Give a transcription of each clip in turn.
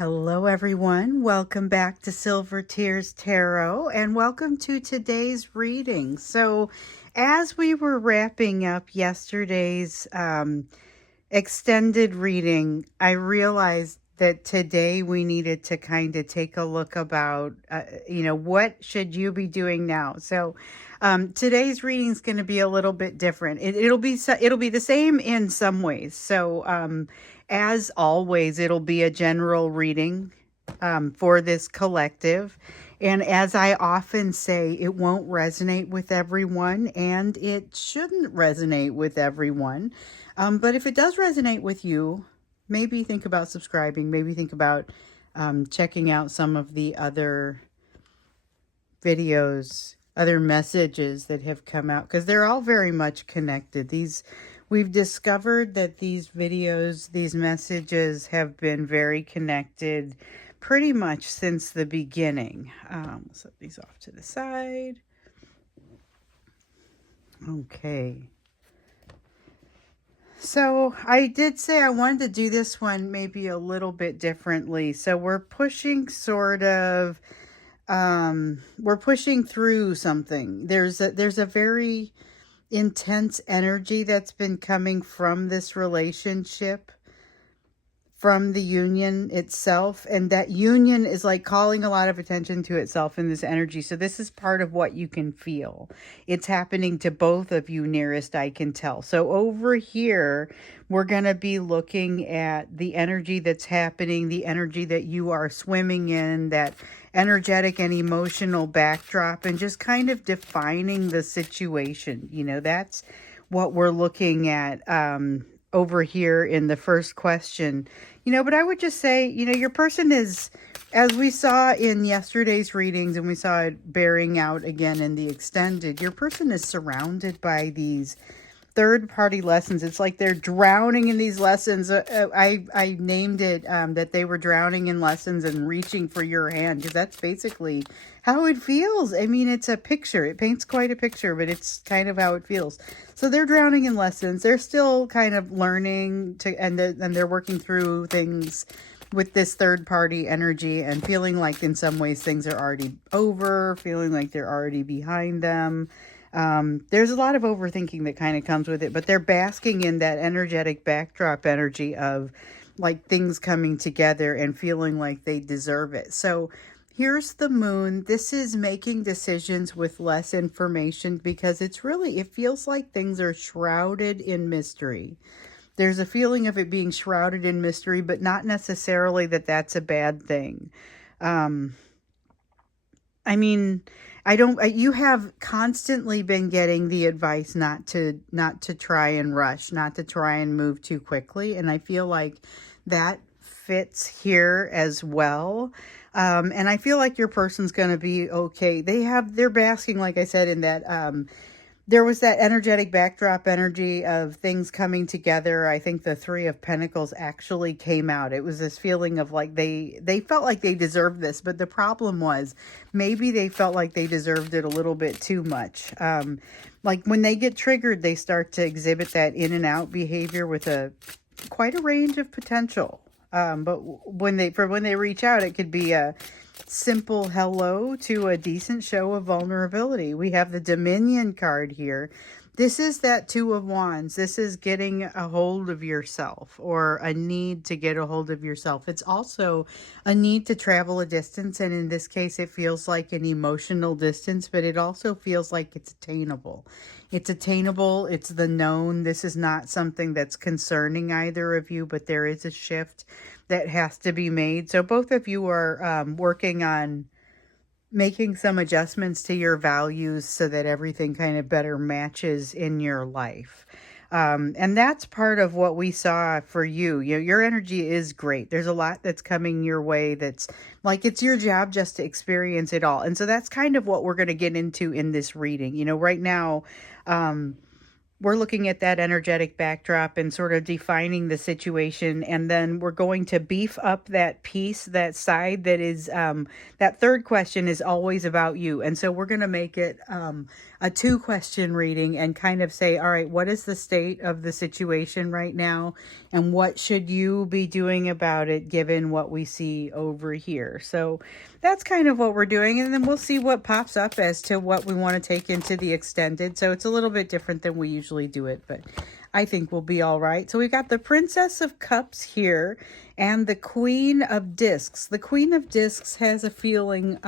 Hello, everyone. Welcome back to Silver Tears Tarot and welcome to today's reading. So, as we were wrapping up yesterday's extended reading, I realized that today we needed to kind of take a look about, what should you be doing now? So, today's reading is going to be a little bit different. It'll be the same in some ways. So, as always, it'll be a general reading for this collective. And as I often say, it won't resonate with everyone, and it shouldn't resonate with everyone. But if it does resonate with you, maybe think about subscribing. Maybe think about checking out some of the other videos, other messages that have come out, because they're all very much connected. We've discovered that these videos, these messages have been very connected pretty much since the beginning. We'll set these off to the side. Okay. So I did say I wanted to do this one maybe a little bit differently. So we're pushing we're pushing through something. There's a very intense energy that's been coming from this relationship, from the union itself, and that union is like calling a lot of attention to itself in this energy. So this is part of what you can feel. It's happening to both of you, nearest I can tell. So over here we're going to be looking at the energy that's happening, the energy that you are swimming in, that energetic and emotional backdrop, and just kind of defining the situation. That's what we're looking at over here in the first question. But I would just say, your person is, as we saw in yesterday's readings, and we saw it bearing out again in the extended, your person is surrounded by these third-party lessons. It's like they're drowning in these lessons. I named it that they were drowning in lessons and reaching for your hand, because that's basically how it feels. I mean, it's a picture. It paints quite a picture, but it's kind of how it feels. So they're drowning in lessons. They're still kind of learning and they're working through things with this third-party energy and feeling like in some ways things are already over, feeling like they're already behind them. There's a lot of overthinking that kind of comes with it, but they're basking in that energetic backdrop energy of like things coming together and feeling like they deserve it. So here's the moon. This is making decisions with less information, because it feels like things are shrouded in mystery. There's a feeling of it being shrouded in mystery, but not necessarily that that's a bad thing. You have constantly been getting the advice not to try and rush, not to try and move too quickly. And I feel like that fits here as well. And I feel like your person's going to be okay. They're basking, like I said, in that, there was that energetic backdrop energy of things coming together. I think the Three of Pentacles actually came out. It was this feeling of like they felt like they deserved this, but the problem was maybe they felt like they deserved it a little bit too much. Like when they get triggered, they start to exhibit that in and out behavior with quite a range of potential. But when they reach out, it could be a simple hello to a decent show of vulnerability. We have the Dominion card here. This is that Two of Wands. This is getting a hold of yourself, or a need to get a hold of yourself. It's also a need to travel a distance, and in this case it feels like an emotional distance, but it also feels like it's attainable. It's attainable. It's the known. This is not something that's concerning either of you, but there is a shift that has to be made. So both of you are working on making some adjustments to your values so that everything kind of better matches in your life. And that's part of what we saw for you. Your energy is great. There's a lot that's coming your way that's like it's your job just to experience it all. And so that's kind of what we're going to get into in this reading. Right now, we're looking at that energetic backdrop and sort of defining the situation. And then we're going to beef up that piece, that side that is, that third question is always about you. And so we're going to make it a 2-question reading and kind of say, all right, what is the state of the situation right now? And what should you be doing about it given what we see over here? So that's kind of what we're doing. And then we'll see what pops up as to what we want to take into the extended. So it's a little bit different than we usually do it, but I think we'll be all right. So we've got the Princess of Cups here and the Queen of Discs. The Queen of Discs has a feeling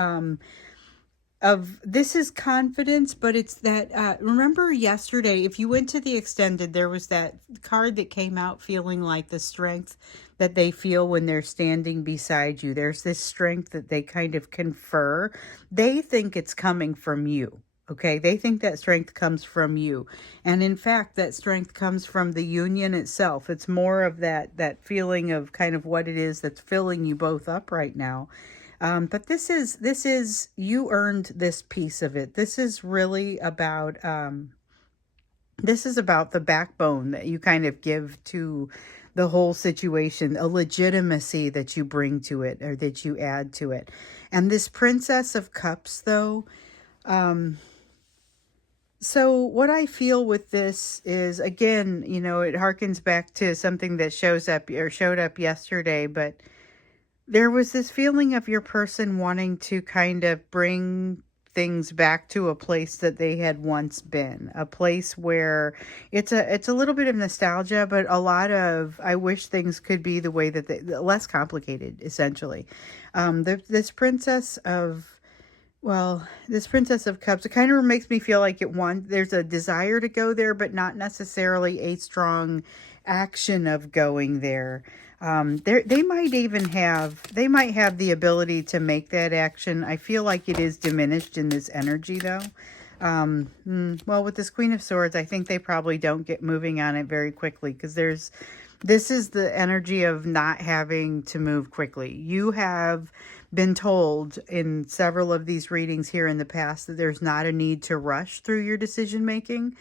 of this is confidence, but it's that remember yesterday, if you went to the extended, there was that card that came out feeling like the strength that they feel when they're standing beside you. There's this strength that they kind of confer. They think it's coming from you. Okay, they think that strength comes from you. And in fact, that strength comes from the union itself. It's more of that feeling of kind of what it is that's filling you both up right now. But this is, you earned this piece of it. This is really about, this is about the backbone that you kind of give to the whole situation, a legitimacy that you bring to it or that you add to it. And this Princess of Cups, though, so what I feel with this is, again, you know, it harkens back to something that showed up yesterday, but there was this feeling of your person wanting to kind of bring things back to a place that they had once been, a place where it's a little bit of nostalgia, but a lot of, I wish things could be the way that they, less complicated, essentially. This Princess of Cups, it kind of makes me feel like there's a desire to go there, but not necessarily a strong action of going there. They might have the ability to make that action. I feel like it is diminished in this energy, though. Well, with this Queen of Swords, I think they probably don't get moving on it very quickly, because this is the energy of not having to move quickly. You have been told in several of these readings here in the past that there's not a need to rush through your decision making.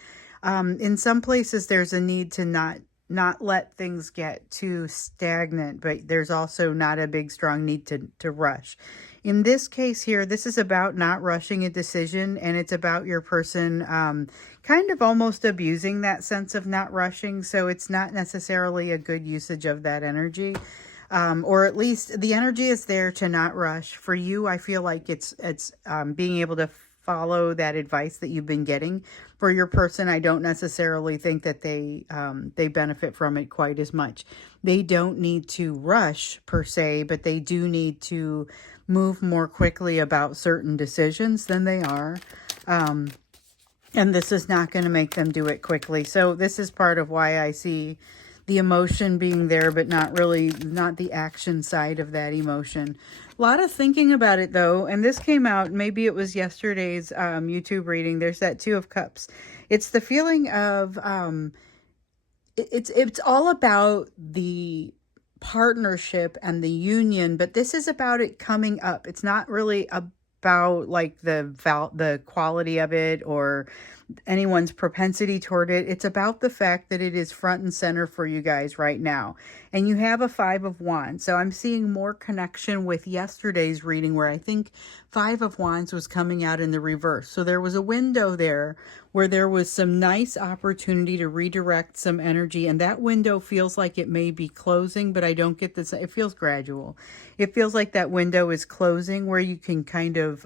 In some places, there's a need to not let things get too stagnant, but there's also not a big, strong need to rush. In this case here, this is about not rushing a decision, and it's about your person kind of almost abusing that sense of not rushing. So it's not necessarily a good usage of that energy. Or at least the energy is there to not rush. For you, I feel like it's being able to follow that advice that you've been getting. For your person, I don't necessarily think that they benefit from it quite as much. They don't need to rush per se, but they do need to move more quickly about certain decisions than they are. And this is not going to make them do it quickly. So this is part of why I see the emotion being there, but not the action side of that emotion. A lot of thinking about it, though, and this came out, maybe it was yesterday's YouTube reading. There's that Two of Cups. It's the feeling of, it's all about the partnership and the union, but this is about it coming up. It's not really about like the quality of it or anyone's propensity toward it. It's about the fact that it is front and center for you guys right now. And you have a Five of Wands. So I'm seeing more connection with yesterday's reading, where I think Five of Wands was coming out in the reverse. So there was a window there where there was some nice opportunity to redirect some energy. And that window feels like it may be closing, but I don't get this. It feels gradual. It feels like that window is closing, where you can kind of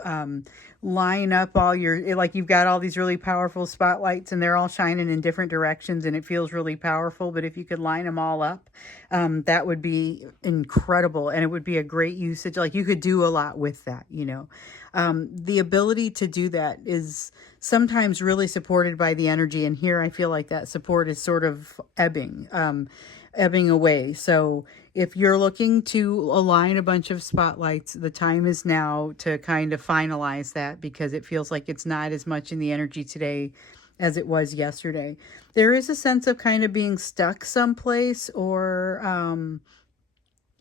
line up all your, like you've got all these really powerful spotlights and they're all shining in different directions and it feels really powerful. But if you could line them all up, that would be incredible. And it would be a great usage. Like you could do a lot with that, you know. The ability to do that is sometimes really supported by the energy. And here I feel like that support is sort of ebbing away. So if you're looking to align a bunch of spotlights, the time is now to kind of finalize that, because it feels like it's not as much in the energy today as it was yesterday. There is a sense of kind of being stuck someplace, or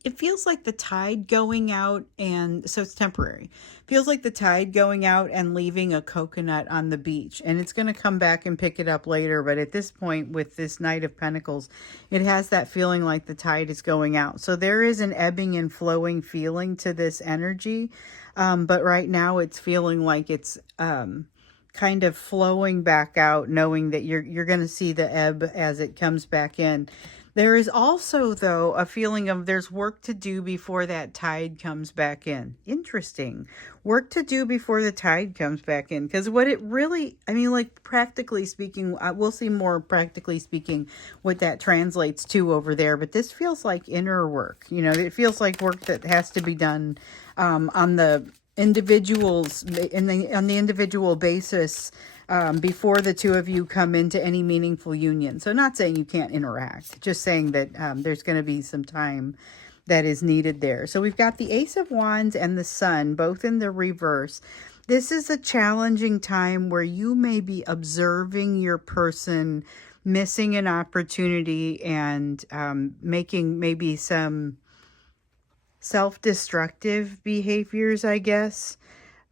it feels like the tide going out, and so it's temporary. Feels like the tide going out and leaving a coconut on the beach, and it's going to come back and pick it up later. But at this point, with this Knight of Pentacles, it has that feeling like the tide is going out. So there is an ebbing and flowing feeling to this energy. But right now it's feeling like it's kind of flowing back out, knowing that you're going to see the ebb as it comes back in. There is also, though, a feeling of there's work to do before that tide comes back in. Interesting. Work to do before the tide comes back in. Because what it really, I mean, like, practically speaking, we'll see more practically speaking what that translates to over there. But this feels like inner work. You know, it feels like work that has to be done on the individuals, on the individual basis, before the two of you come into any meaningful union. So not saying you can't interact, just saying that there's going to be some time that is needed there. So we've got the Ace of Wands and the Sun, both in the reverse. This is a challenging time where you may be observing your person missing an opportunity and making maybe some self-destructive behaviors, I guess.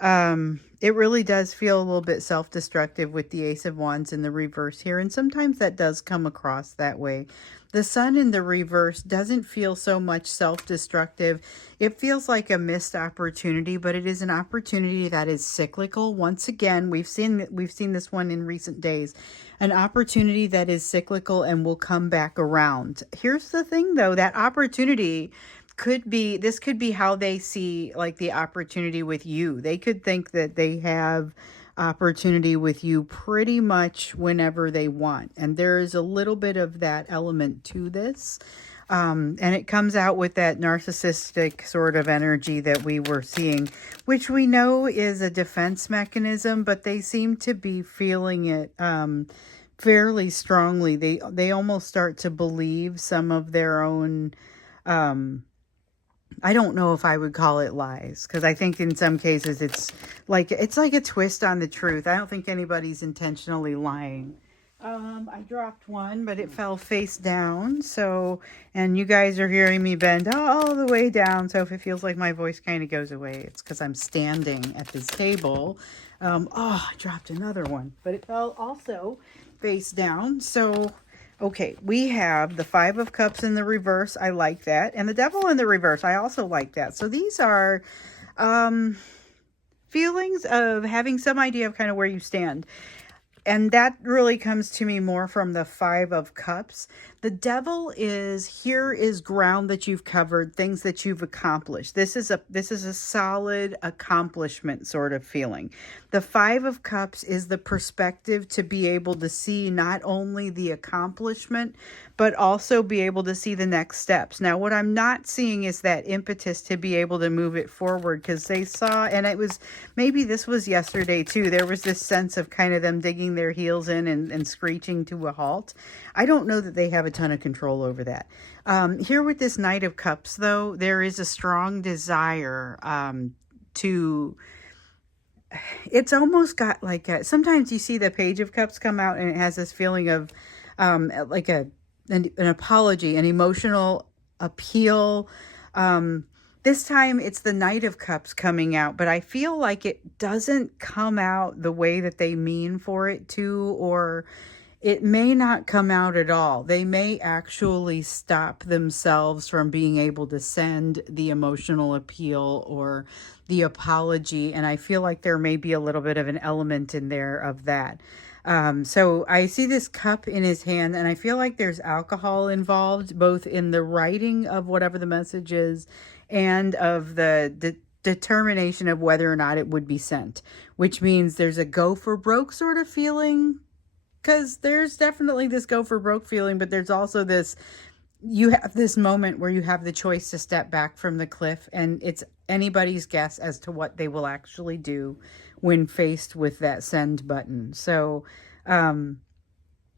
It really does feel a little bit self-destructive with the Ace of Wands in the reverse here. And sometimes that does come across that way. The Sun in the reverse doesn't feel so much self-destructive. It feels like a missed opportunity, but it is an opportunity that is cyclical. Once again, we've seen this one in recent days. An opportunity that is cyclical and will come back around. Here's the thing, though, that opportunity could be, this could be how they see like the opportunity with you. They could think that they have opportunity with you pretty much whenever they want. And there is a little bit of that element to this. And it comes out with that narcissistic sort of energy that we were seeing, which we know is a defense mechanism, but they seem to be feeling it fairly strongly. They almost start to believe some of their own I don't know if I would call it lies, because I think in some cases it's like a twist on the truth. I don't think anybody's intentionally lying. I dropped one, but it fell face down. So, and you guys are hearing me bend all the way down. So if it feels like my voice kind of goes away, it's because I'm standing at this table. I dropped another one, but it fell also face down. So okay, we have the Five of Cups in the reverse. I like that. And the Devil in the reverse. I also like that. So these are feelings of having some idea of kind of where you stand. And that really comes to me more from the Five of Cups. The Devil is, here is ground that you've covered, things that you've accomplished. This is a solid accomplishment sort of feeling. The Five of Cups is the perspective to be able to see not only the accomplishment, but also be able to see the next steps. Now, what I'm not seeing is that impetus to be able to move it forward, because they saw, and it was, maybe this was yesterday too, there was this sense of kind of them digging their heels in and screeching to a halt. I don't know that they have a ton of control over that. Here with this Knight of Cups, though, there is a strong desire to, it's almost got like sometimes you see the Page of Cups come out and it has this feeling of like an apology, an emotional appeal. This time it's the Knight of Cups coming out, but I feel like it doesn't come out the way that they mean for it to, or it may not come out at all. They may actually stop themselves from being able to send the emotional appeal or the apology. And I feel like there may be a little bit of an element in there of that. So I see this cup in his hand, and I feel like there's alcohol involved, both in the writing of whatever the message is and of the determination of whether or not it would be sent, which means there's a go for broke sort of feeling, because there's definitely this go for broke feeling, but there's also this, you have this moment where you have the choice to step back from the cliff, and it's anybody's guess as to what they will actually do when faced with that send button. So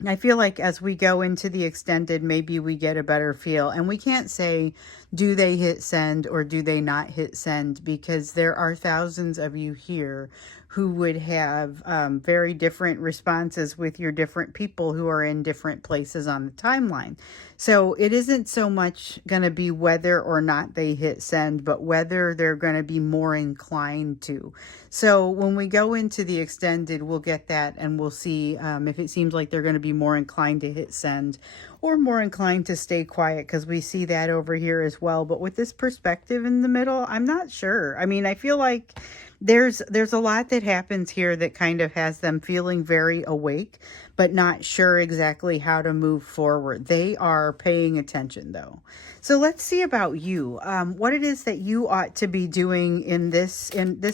I feel like as we go into the extended, maybe we get a better feel. And we can't say, do they hit send or do they not hit send? Because there are thousands of you here who would have very different responses with your different people who are in different places on the timeline. So it isn't so much going to be whether or not they hit send, but whether they're going to be more inclined to. So when we go into the extended, we'll get that and we'll see if it seems like they're going to be more inclined to hit send or more inclined to stay quiet, because we see that over here as well. But with this perspective in the middle, I'm not sure. I mean, I feel like there's a lot that happens here that kind of has them feeling very awake, but not sure exactly how to move forward. They are paying attention though. So let's see about you. What it is that you ought to be doing in this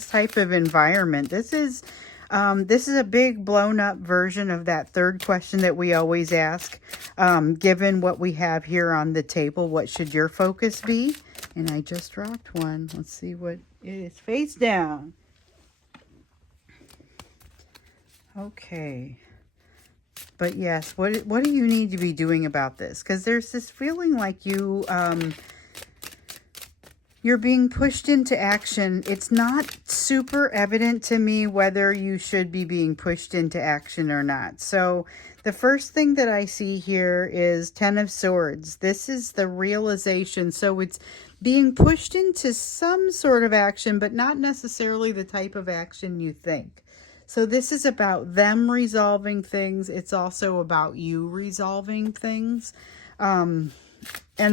type of environment. This is a big blown up version of that third question that we always ask. Given what we have here on the table, what should your focus be? And I just dropped one. Let's see what it is. Face down. Okay. But yes, what do you need to be doing about this? Because there's this feeling like you're being pushed into action. It's not super evident to me whether you should be being pushed into action or not. So the first thing that I see here is Ten of Swords. This is the realization. So it's being pushed into some sort of action, but not necessarily the type of action you think. So this is about them resolving things. It's also about you resolving things. And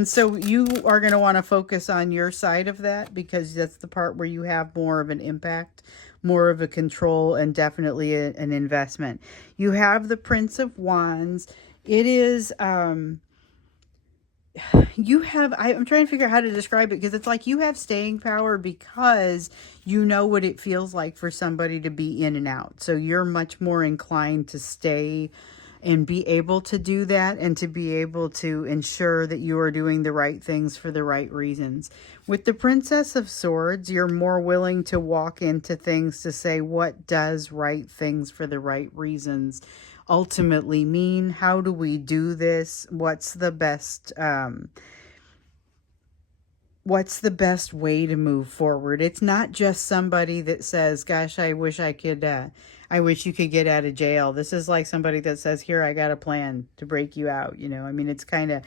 so you are going to want to focus on your side of that, because that's the part where you have more of an impact, more of a control, and definitely an investment. You have the Prince of Wands. It is... you have, I'm trying to figure out how to describe it, because it's like you have staying power because you know what it feels like for somebody to be in and out. So you're much more inclined to stay and be able to do that, and to be able to ensure that you are doing the right things for the right reasons. With the Princess of Swords, you're more willing to walk into things to say, what does right things for the right reasons ultimately mean? How do we do this? What's the best way to move forward? It's not just somebody that says, gosh, I wish you could get out of jail. This is like somebody that says, here, I got a plan to break you out. You know, I mean, it's kind of,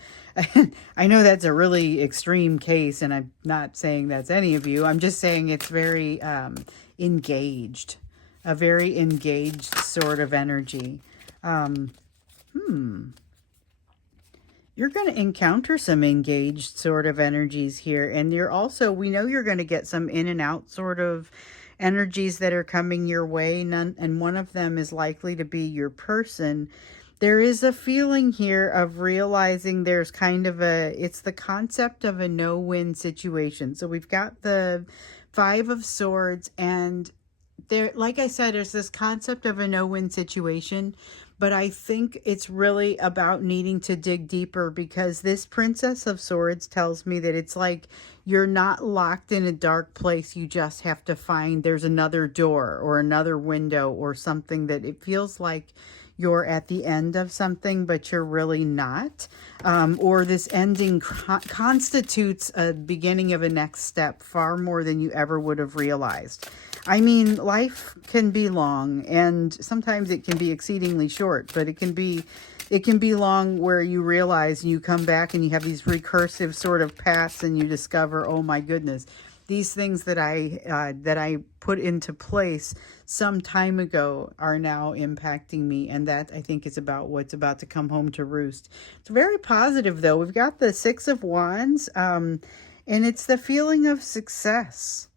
I know that's a really extreme case, and I'm not saying that's any of you. I'm just saying it's very engaged, a very engaged sort of energy. You're going to encounter some engaged sort of energies here. And you're also, we know you're going to get some in and out sort of energies that are coming your way. And one of them is likely to be your person. There is a feeling here of realizing there's kind of it's the concept of a no-win situation. So we've got the Five of Swords, and there, like I said, there's this concept of a no-win situation, but I think it's really about needing to dig deeper, because this Princess of Swords tells me that it's like you're not locked in a dark place. You just have to find there's another door or another window or something, that it feels like you're at the end of something, but you're really not. Or this ending constitutes a beginning of a next step far more than you ever would have realized. I mean, life can be long, and sometimes it can be exceedingly short, but it can be long where you realize, and you come back and you have these recursive sort of paths, and you discover, oh my goodness, these things that I put into place some time ago are now impacting me. And that, I think, is about what's about to come home to roost. It's very positive, though. We've got the Six of Wands, and it's the feeling of success.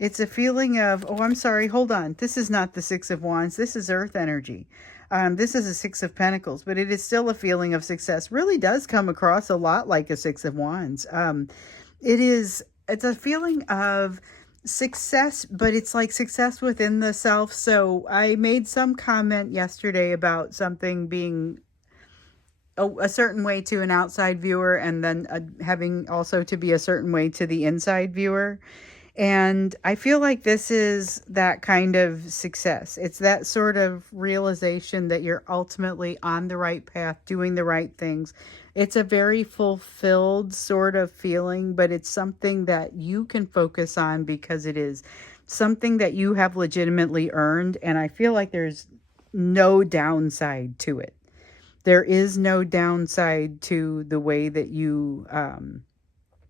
It's a feeling of, oh, I'm sorry, hold on. This is not the Six of Wands. This is Earth energy. This is a Six of Pentacles, but it is still a feeling of success. Really does come across a lot like a Six of Wands. It's a feeling of success, but it's like success within the self. So I made some comment yesterday about something being a certain way to an outside viewer, and then having also to be a certain way to the inside viewer. And I feel like this is that kind of success. It's that sort of realization that you're ultimately on the right path, doing the right things. It's a very fulfilled sort of feeling, but it's something that you can focus on because it is something that you have legitimately earned, and I feel like there's no downside to it. There is no downside to the way that you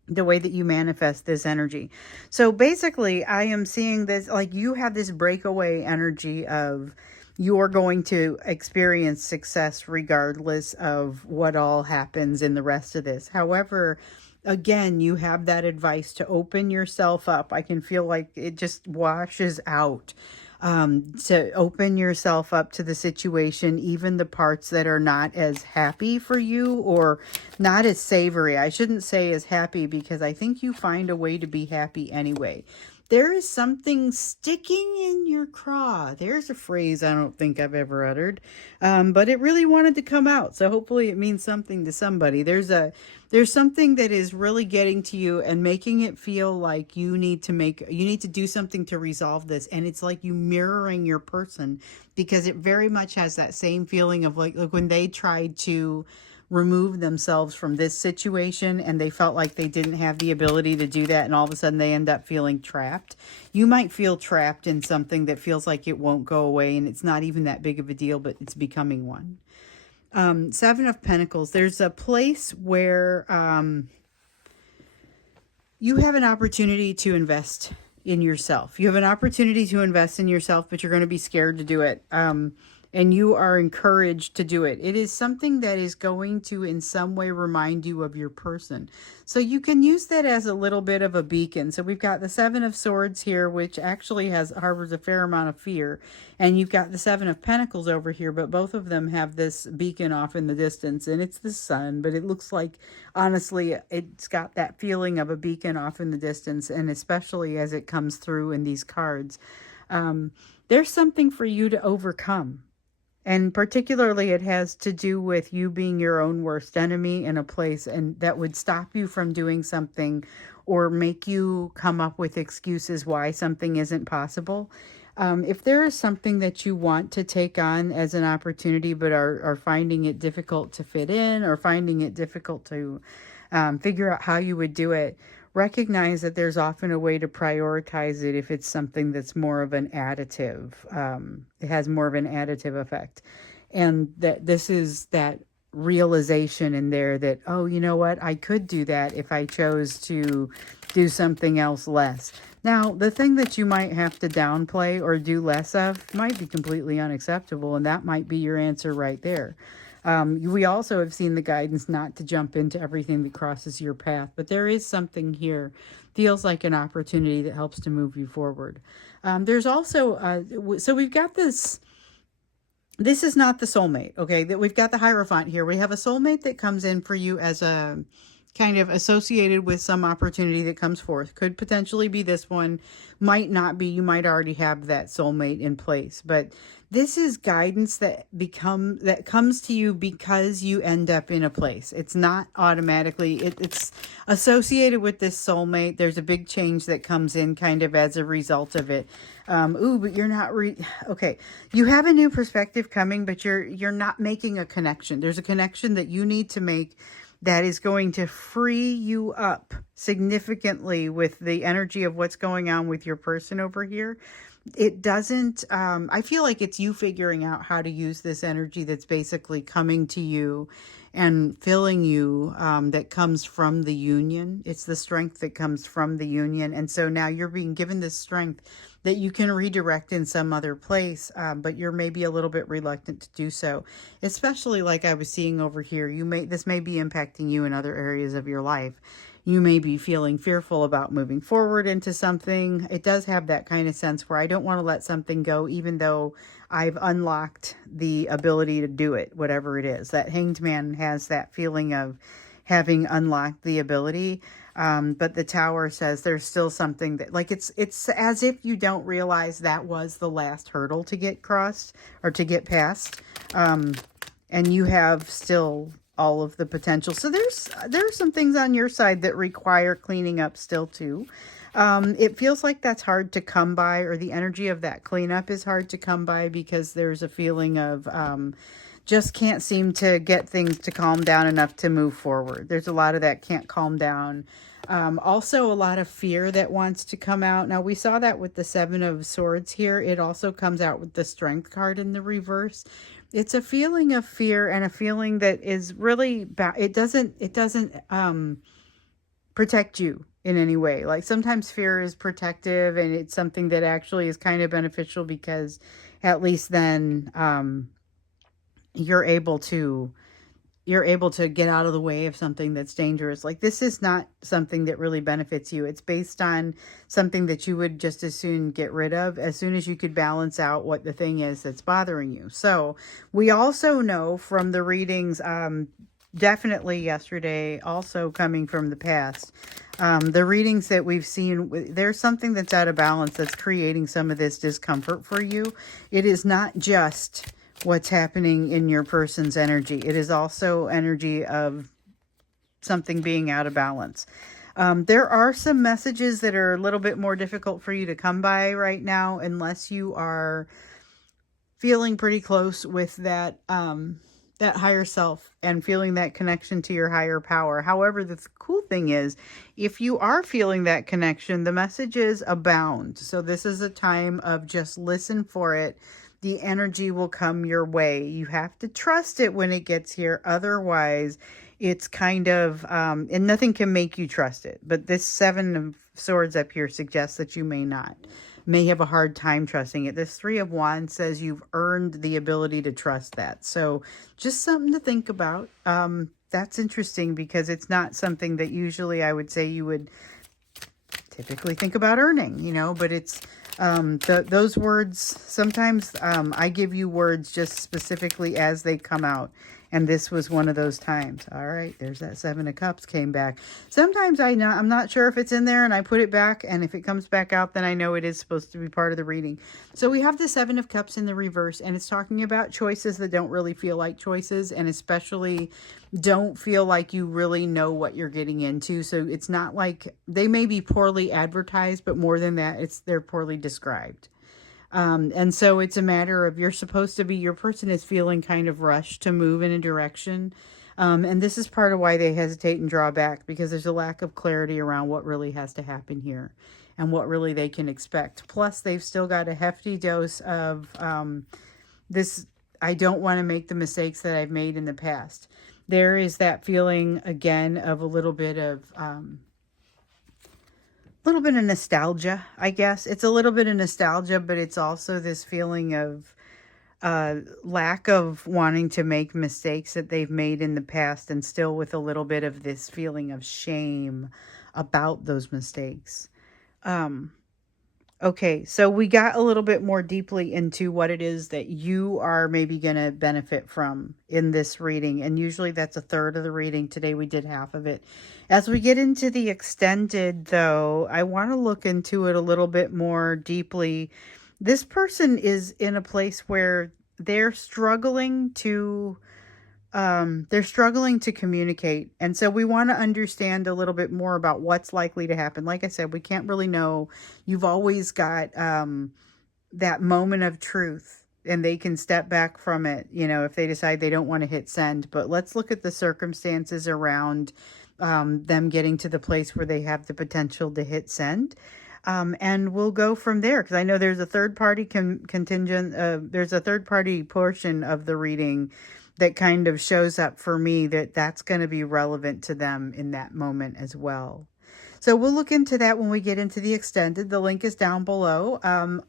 manifest this energy. So basically, I am seeing this like you have this breakaway energy of you're going to experience success regardless of what all happens in the rest of this. However, again, you have that advice to open yourself up. I can feel like it just washes out, to open yourself up to the situation, even the parts that are not as happy for you or not as savory. I shouldn't say as happy, because I think you find a way to be happy anyway. There is something sticking in your craw. There's a phrase I don't think I've ever uttered, but it really wanted to come out. So hopefully it means something to somebody. There's something that is really getting to you and making it feel like you need to do something to resolve this. And it's like you mirroring your person, because it very much has that same feeling of like when they tried to remove themselves from this situation and they felt like they didn't have the ability to do that, and all of a sudden they end up feeling trapped. You might feel trapped in something that feels like it won't go away, and it's not even that big of a deal, but it's becoming one. Seven of Pentacles. There's a place where you have an opportunity to invest in yourself. You have an opportunity to invest in yourself, but you're going to be scared to do it. And you are encouraged to do it. It is something that is going to in some way remind you of your person. So you can use that as a little bit of a beacon. So we've got the Seven of Swords here, which actually harbors a fair amount of fear. And you've got the Seven of Pentacles over here, but both of them have this beacon off in the distance, and it's the sun, but it looks like, honestly, it's got that feeling of a beacon off in the distance, and especially as it comes through in these cards. There's something for you to overcome. And particularly it has to do with you being your own worst enemy in a place, and that would stop you from doing something or make you come up with excuses why something isn't possible. If there is something that you want to take on as an opportunity but are finding it difficult to fit in, or finding it difficult to figure out how you would do it, recognize that there's often a way to prioritize it if it's something that's more of an additive. It has more of an additive effect. And that this is that realization in there that, oh, you know what? I could do that if I chose to do something else less. Now, the thing that you might have to downplay or do less of might be completely unacceptable, and that might be your answer right there. We also have seen the guidance not to jump into everything that crosses your path, but there is something here, feels like an opportunity that helps to move you forward. There's also, so we've got this is not the soulmate, okay? That we've got the Hierophant here. We have a soulmate that comes in for you as a kind of associated with some opportunity that comes forth. Could potentially be this one, might not be. You might already have that soulmate in place, but this is guidance that comes to you because you end up in a place. It's not automatically, it's associated with this soulmate. There's a big change that comes in kind of as a result of it. But you're not okay. You have a new perspective coming, but you're not making a connection. There's a connection that you need to make that is going to free you up significantly with the energy of what's going on with your person over here. It doesn't, I feel like it's you figuring out how to use this energy that's basically coming to you and filling you, that comes from the union. It's the strength that comes from the union. And so now you're being given this strength that you can redirect in some other place, but you're maybe a little bit reluctant to do so, especially like I was seeing over here. This may be impacting you in other areas of your life. You may be feeling fearful about moving forward into something. It does have that kind of sense where I don't want to let something go, even though I've unlocked the ability to do it, whatever it is. That Hanged Man has that feeling of having unlocked the ability. But the Tower says there's still something that, like, it's as if you don't realize that was the last hurdle to get crossed or to get past. And you have still all of the potential. So there are some things on your side that require cleaning up still too. It feels like that's hard to come by, or the energy of that cleanup is hard to come by, because there's a feeling of just can't seem to get things to calm down enough to move forward. There's a lot of that can't calm down. Also, a lot of fear that wants to come out. Now, we saw that with the Seven of Swords here. It also comes out with the Strength card in the reverse. It's a feeling of fear and a feeling that is really it doesn't protect you in any way. Like sometimes fear is protective, and it's something that actually is kind of beneficial, because at least then you're able to get out of the way of something that's dangerous. Like this is not something that really benefits you. It's based on something that you would just as soon get rid of as soon as you could balance out what the thing is that's bothering you. So we also know from the readings, definitely yesterday, also coming from the past, the readings that we've seen, there's something that's out of balance that's creating some of this discomfort for you. It is not just what's happening in your person's energy. It is also energy of something being out of balance. There are some messages that are a little bit more difficult for you to come by right now, unless you are feeling pretty close with that higher self and feeling that connection to your higher power. However, the cool thing is, if you are feeling that connection, the messages abound. So this is a time of just listen for it. The energy will come your way. You have to trust it when it gets here. Otherwise, it's kind of, and nothing can make you trust it. But this Seven of Swords up here suggests that you may have a hard time trusting it. This Three of Wands says you've earned the ability to trust that. So just something to think about. That's interesting, because it's not something that usually I would say you would typically think about earning, but it's those words. Sometimes I give you words just specifically as they come out. And this was one of those times. All right, there's that Seven of Cups came back. Sometimes I'm not sure if it's in there, and I put it back. And if it comes back out, then I know it is supposed to be part of the reading. So we have the Seven of Cups in the reverse, and it's talking about choices that don't really feel like choices, and especially don't feel like you really know what you're getting into. So it's not like they may be poorly advertised, but more than that, they're poorly described. And so it's a matter of your person is feeling kind of rushed to move in a direction. And this is part of why they hesitate and draw back, because there's a lack of clarity around what really has to happen here and what really they can expect. Plus, they've still got a hefty dose of this. I don't want to make the mistakes that I've made in the past. There is that feeling again of a little bit of nostalgia, I guess. It's a little bit of nostalgia, but it's also this feeling of lack of wanting to make mistakes that they've made in the past, and still with a little bit of this feeling of shame about those mistakes. Okay, so we got a little bit more deeply into what it is that you are maybe going to benefit from in this reading. And usually that's a third of the reading. Today we did half of it. As we get into the extended, though, I want to look into it a little bit more deeply. This person is in a place where they're struggling to communicate. And so we want to understand a little bit more about what's likely to happen. Like I said, we can't really know. You've always got that moment of truth, and they can step back from it, if they decide they don't want to hit send. But let's look at the circumstances around them getting to the place where they have the potential to hit send. And we'll go from there, because I know there's a third party contingent. There's a third party portion of the reading that kind of shows up for me that's going to be relevant to them in that moment as well. So we'll look into that when we get into the extended. The link is down below.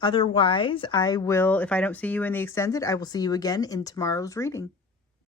Otherwise, if I don't see you in the extended, I will see you again in tomorrow's reading.